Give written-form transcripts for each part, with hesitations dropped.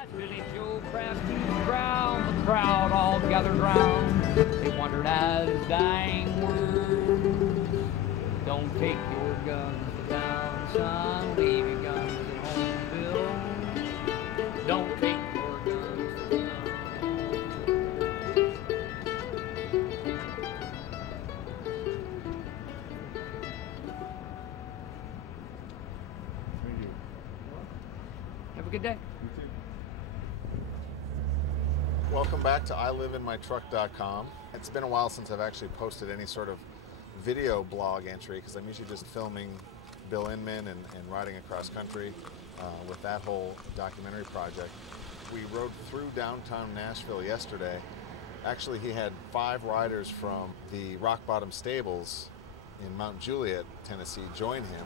As Billy Joe pressed to the ground, the crowd all gathered round. They wondered as dying words, don't take your guns to town, son. Leave your guns at home, Bill. Don't take your guns to town. Thank you. Have a good day. You too. Welcome back to ILiveInMyTruck.com. It's been a while since I've actually posted any sort of video blog entry because I'm usually just filming Bill Inman and riding across country with that whole documentary project. We rode through downtown Nashville yesterday. Actually, he had 5 riders from the Rock Bottom Stables in Mount Juliet, Tennessee, join him.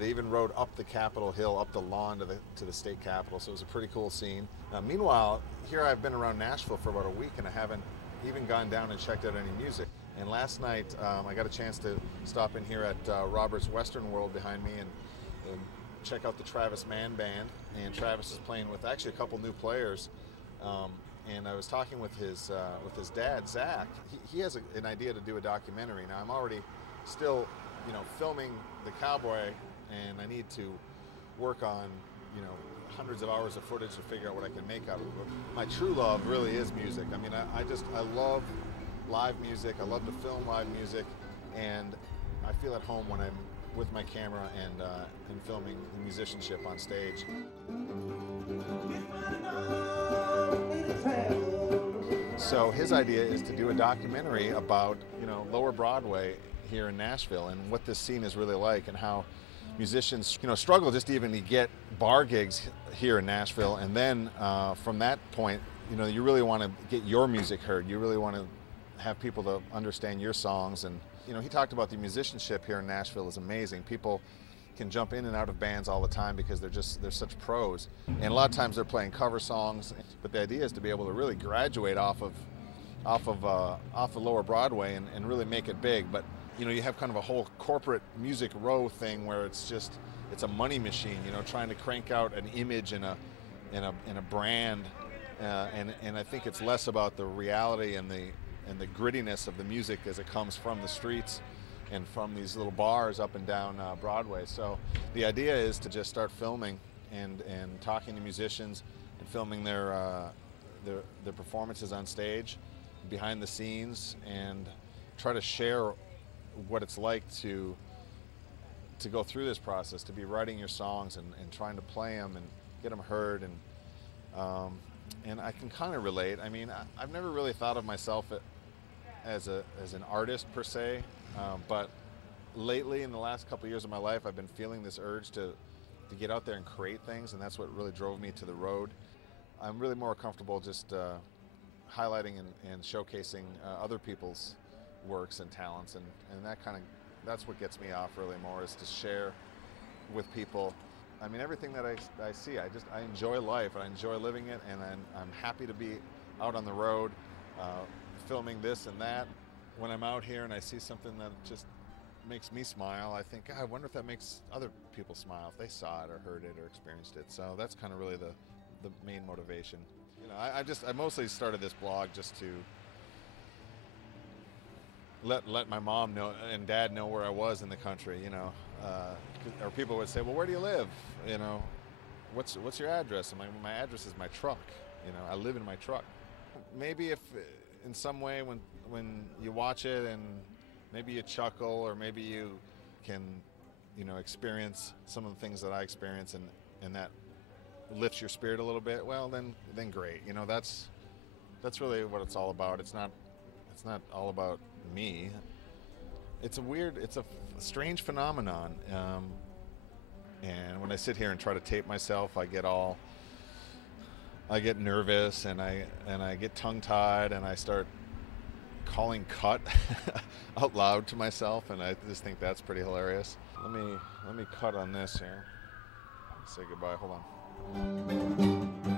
They even rode up the Capitol Hill, up the lawn to the state capitol, so it was a pretty cool scene. Meanwhile, here I've been around Nashville for about a week and I haven't even gone down and checked out any music. And last night I got a chance to stop in here at Robert's Western World behind me and check out the Travis Mann Band. And Travis is playing with actually a couple new players. And I was talking with his dad, Zach. He has an idea to do a documentary. Now I'm already still, filming the cowboy, and I need to work on, hundreds of hours of footage to figure out what I can make out of it. But my true love really is music. I mean, I love live music. I love to film live music, and I feel at home when I'm with my camera and filming the musicianship on stage. So his idea is to do a documentary about, Lower Broadway here in Nashville and what this scene is really like and how musicians, struggle just even to get bar gigs here in Nashville. And then from that point, you really want to get your music heard. You really want to have people to understand your songs. And, he talked about the musicianship here in Nashville is amazing. People can jump in and out of bands all the time because they're such pros. And a lot of times they're playing cover songs. But the idea is to be able to really graduate off of Lower Broadway and really make it big. But you have kind of a whole corporate music row thing where it's a money machine, trying to crank out an image and a brand, and I think it's less about the reality and the grittiness of the music as it comes from the streets and from these little bars up and down Broadway. So the idea is to just start filming and talking to musicians and filming their performances on stage, behind the scenes, and try to share what it's like to go through this process, to be writing your songs and trying to play them and get them heard. And I can kind of relate. I mean, I've never really thought of myself as an artist per se, but lately in the last couple of years of my life, I've been feeling this urge to get out there and create things, and that's what really drove me to the road. I'm really more comfortable just highlighting and showcasing other people's works and talents, and that's what gets me off really more, is to share with people. I mean, everything that I see, I enjoy life and I enjoy living it, and I'm happy to be out on the road filming this and that. When I'm out here and I see something that just makes me smile, I think, God, I wonder if that makes other people smile if they saw it or heard it or experienced it. So that's kind of really the main motivation. I mostly started this blog just to let my mom know and dad know where I was in the country, or people would say, well, where do you live? What's your address? And my address is my truck. I live in my truck. Maybe if in some way when you watch it and maybe you chuckle, or maybe you can, experience some of the things that I experience and that lifts your spirit a little bit, well, then great. That's really what it's all about. It's not all about me. It's a strange phenomenon, and when I sit here and try to tape myself, I get nervous and I get tongue-tied and I start calling cut out loud to myself, and I just think that's pretty hilarious. Let me cut on this here. Say goodbye. Hold on.